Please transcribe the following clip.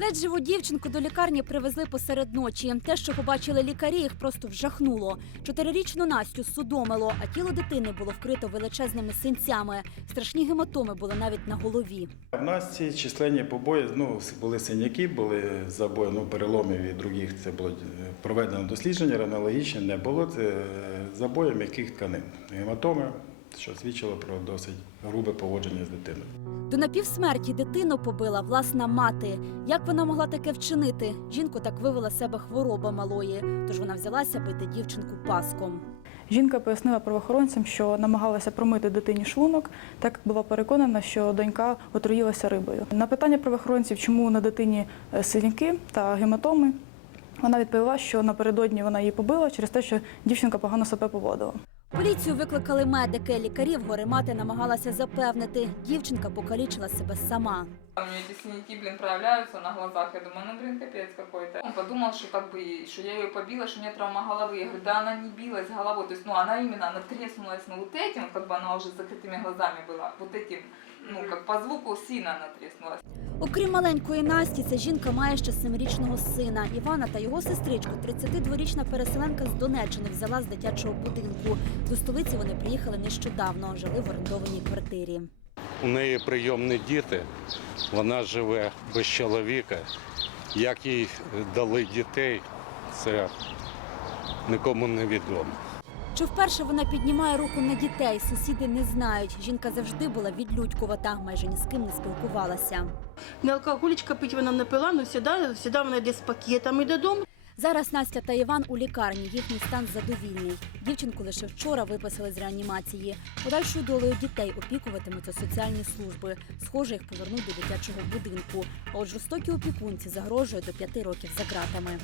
Ледь живу дівчинку до лікарні привезли посеред ночі. Те, що побачили лікарі, їх просто вжахнуло. Чотирирічну Настю судомило, а тіло дитини було вкрито величезними синцями. Страшні гематоми були навіть на голові. В нас ці численні побої, ну, були синяки, були забої, ну, переломів і других. Це було е, проведено дослідження, аналогічне не було. Це е, забої м'яких тканин. Гематоми, що свідчило про досить грубе поводження з дитиною. До напівсмерті дитину побила власна мати. Як вона могла таке вчинити? Жінку так вивела з себе хвороба малої, тож вона взялася бити дівчинку паском. Жінка пояснила правоохоронцям, що намагалася промити дитині шлунок, так як була переконана, що донька отруїлася рибою. На питання правоохоронців, чому на дитині е, синяки та гематоми, вона відповіла, що напередодні вона її побила через те, що дівчинка погано себе поводила. Поліцію викликали медики. Лікарів горемати намагалася запевнити. Дівчинка покалічила себе сама. У нее эти синяки, блин, проявляются на глазах. Я думаю, ну, блин, капец какой-то. Он подумал, что как бы, что я ее побила, что у нее травма головы. Я говорю, да она не билась головой. То есть, ну, она именно, она треснулась, ну, вот этим, как бы она уже с закрытыми глазами была. Вот этим, ну, как по звуку сильно она треснулась. Окрім маленької Насті, ця жінка має ще семирічного сина. Івана та його сестричку, 32-річна переселенка з Донеччини, взяла з дитячого будинку. До столиці вони приїхали нещодавно, жили в орендованій квартирі. У неї прийомні діти, вона живе без чоловіка. Як їй дали дітей, це нікому не відомо. Чи вперше вона піднімає руку на дітей? Сусіди не знають. Жінка завжди була відлюдькувата, майже ні з ким не спілкувалася. Не алкоголічка пить вона не пила, але завжди, завжди вона йде з пакетами додому. Зараз Настя та Іван у лікарні. Їхній стан задовільний. Дівчинку лише вчора виписали з реанімації. Подальшою долею дітей опікуватимуться соціальні служби. Схоже, їх повернуть до дитячого будинку. А от жорстокі опікунці загрожує до п'яти років за ґратами.